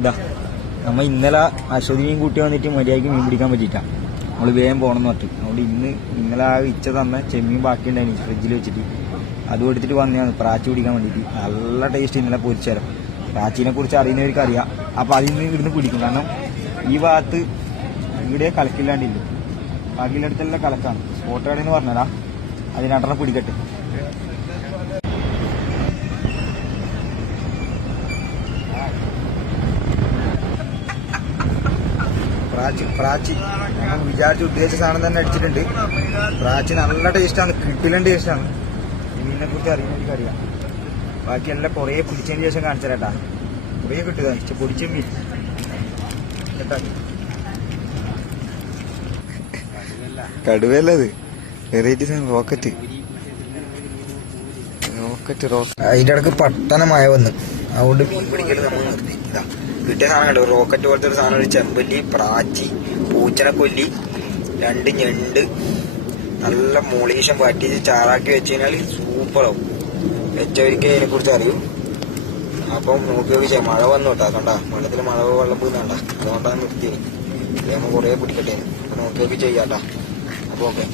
ഇതാ നമ്മ ഇന്നലെ അശ്വതി മീൻ കൂട്ടി വന്നിട്ട് മര്യാദയ്ക്ക് മീൻ പിടിക്കാൻ പറ്റിയിട്ടാ. നമ്മൾ വേഗം പോകണം എന്ന് പറഞ്ഞു. അതുകൊണ്ട് ഇന്ന് ഇന്നലെ ആ ഇച്ച തന്ന ചെമ്മീൻ ബാക്കി ഉണ്ടായിരുന്നു ഫ്രിഡ്ജിൽ വെച്ചിട്ട്. അതും എടുത്തിട്ട് വന്നതാണ് പ്രാച്ചി പിടിക്കാൻ വേണ്ടിയിട്ട്. നല്ല ടേസ്റ്റ് ഇന്നലെ പൊരിച്ചാലും പ്രാച്ചീനെ കുറിച്ച് അറിയുന്നവർക്ക് അറിയാം. അപ്പൊ അതിൽ നിന്ന് ഇവിടുന്ന് പിടിക്കും. കാരണം ഈ ഭാഗത്ത് ഇവിടെ കലക്കില്ലാണ്ടില്ല? ബാക്കിയുള്ളടത്തെല്ലാം കലക്കാണ്. സ്പോട്ട് കടയെന്ന് പറഞ്ഞതാ. അതിനടനെ പിടിക്കട്ടെ. പ്രാച്ചി പ്രാച്ചി നമ്മൾ വിചാരിച്ച ഉദ്ദേശിച്ച സാധനം തന്നെ അടിച്ചിട്ടുണ്ട്. പ്രാച്ചി നല്ല ടേസ്റ്റാണ്. കിട്ടിലും ടേസ്റ്റാണ്. മീനിനെ കുറിച്ച് അറിയുന്നവർക്ക് അറിയാം ബാക്കിയെല്ലാം കുറേ പിടിച്ചതിന് ശേഷം കാണിച്ചാലേട്ടാ കുറേ കിട്ടുക. പൊടിച്ച മീൻ. കേട്ടാ? കടുവല്ലത് വെറൈറ്റി റോക്കറ്റ് റോക്കറ്റ് റോക്കറ്റ് അതിന്റെ ഇടയ്ക്ക് പട്ടണമായ മഴ വന്ന്. അതുകൊണ്ട് മീൻ പിടിക്കൽ നമ്മൾ നിർത്തി. ഇതാ സാധനം കണ്ടു റോക്കറ്റ് പോലത്തെ ഒരു സാധനം ചെമ്പല്ലി പ്രാച്ചി പൂച്ചനക്കൊല്ലി രണ്ട് ഞണ്ട് നല്ല മോളീഷം പാറ്റി ചാറാക്കി വെച്ച് കഴിഞ്ഞാൽ സൂപ്പറാവും വെച്ചവർക്ക് അതിനെ കുറിച്ച് അറിയും. അപ്പം നോക്കി നോക്കി മഴ വന്നു കേട്ടോ. അതുകൊണ്ടാ വെള്ളത്തിൽ മഴ വെള്ളം പോയിന്നാണ്ടാ അതുകൊണ്ടാണ് നിർത്തിയത്. നമ്മൾ കുറേ പിടിക്കട്ടെ. നോക്കി നോക്കി ചെയ്യാട്ടാ അപ്പൊ ഓക്കെ.